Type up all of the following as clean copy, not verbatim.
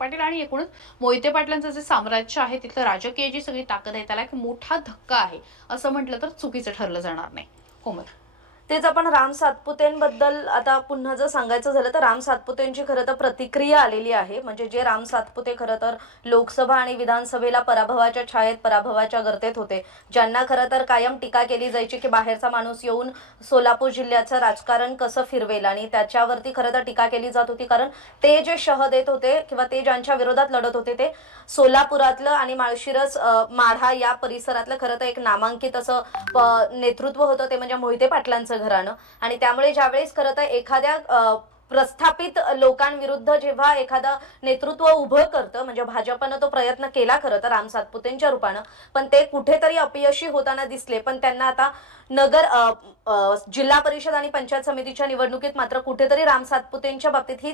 पाटील आणि एकूणच मोहिते पाटलांचं जे साम्राज्य आहे तिथलं राजकीय जी सगळी ताकद आहे त्याला एक मोठा धक्का आहे असं म्हटलं तर चुकीचं ठरलं जाणार नाही. कोमल, तेच आपण राम सातपुतेंबद्दल आता पुन्हा जर सांगायचं झालं तर राम सातपुतेंची खरं तर प्रतिक्रिया आलेली आहे. म्हणजे जे राम सातपुते खरं तर लोकसभा आणि विधानसभेला पराभवाच्या छायेत पराभवाच्या गर्तेत होते, ज्यांना खरं तर कायम टीका केली जायची की बाहेरचा माणूस येऊन सोलापूर जिल्ह्याचं राजकारण कसं फिरवेल, आणि त्याच्यावरती खरं तर टीका केली जात होती. कारण ते जे शह देत होते किंवा ते ज्यांच्या विरोधात लढत होते ते सोलापुरातलं आणि माळशिरस माढा या परिसरातलं खरं तर एक नामांकित असं नेतृत्व होतं, ते म्हणजे मोहिते पाटलांचं घराणं. आणि त्यामुळे ज्यावेळेस खरं तर एखाद्या प्रस्थापित लोकांविरुद्ध जेव्हा एखादा नेतृत्व उभं करतं, म्हणजे भाजपनं तो प्रयत्न केला खरं तर राम सातपुतेंच्या रूपानं, पण ते कुठेतरी अपयशी होताना दिसले. पण त्यांना आता नगर जिल्हा परिषद आणि पंचायत समितीच्या निवडणुकीत मात्र कुठेतरी राम सातपुतेंच्या बाबतीत ही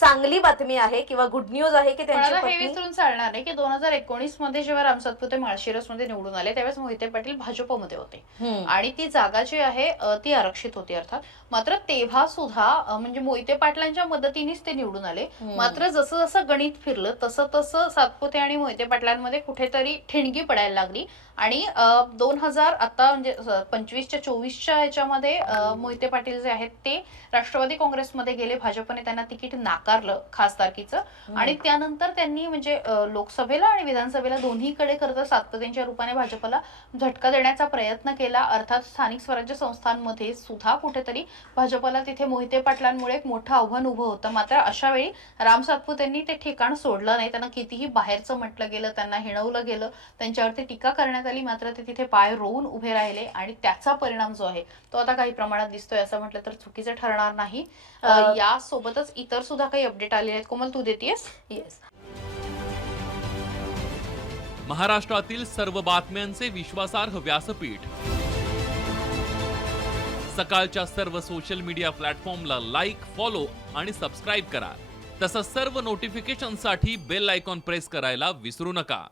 चांगली बातमी आहे किंवा गुड न्यूज आहे की त्यांची हे पत्नी विसरून चालणार नाही की 2019 मध्ये जेव्हा राम सातपुते माळशिरस मध्ये निवडून आले त्यावेळेस मोहिते पाटील भाजपमध्ये होते आणि ती जागा जी आहे ती आरक्षित होती अर्थात. मात्र तेव्हा सुद्धा म्हणजे मोहिते पाटलांच्या मदतीनेच ते निवडून आले. मात्र जसं जसं गणित फिरलं तसं तसं सातपुते आणि मोहिते पाटलांमध्ये कुठेतरी ठिणगी पडायला लागली आणि 2000 आता म्हणजे 25च्या 24च्या ह्याच्यामध्ये मोहिते पाटील जे आहेत ते राष्ट्रवादी काँग्रेसमध्ये गेले. भाजपने त्यांना तिकीट नाकारलं खासदारकीचं आणि त्यानंतर त्यांनी म्हणजे लोकसभेला आणि विधानसभेला दोन्हीकडे खरं तर सातपुतेंच्या रूपाने भाजपला झटका देण्याचा प्रयत्न केला. अर्थात स्थानिक स्वराज्य संस्थांमध्ये सुद्धा कुठेतरी भाजपला तिथे मोहिते पाटलांमुळे एक मोठं आव्हान उभं होतं. मात्र अशा वेळी राम सातपुतेंनी ते ठिकाण सोडलं नाही. त्यांना कितीही बाहेरचं म्हटलं गेलं, त्यांना हिणवलं गेलं, त्यांच्यावरती टीका करण्यात आली, मात्र ते तिथे पाय रोवून उभे राहिले आणि त्याचा परिणाम जो आहे तो आता काही प्रमाणात दिसतोय असं म्हटलं तर चुकीचं ठरणार नाही. यासोबतच इतर सुद्धा काही अपडेट आलेले आहेत. कोमल, तू देतेस? येस. महाराष्ट्रातील सर्व बातम्यांचे विश्वासार्ह व्यासपीठ सकाळच्या सर्व सोशल मीडिया प्लॅटफॉर्मला लाईक, फॉलो आणि सबस्क्राईब करा. तसंच सर्व नोटिफिकेशनसाठी बेल आयकॉन प्रेस करायला विसरू नका.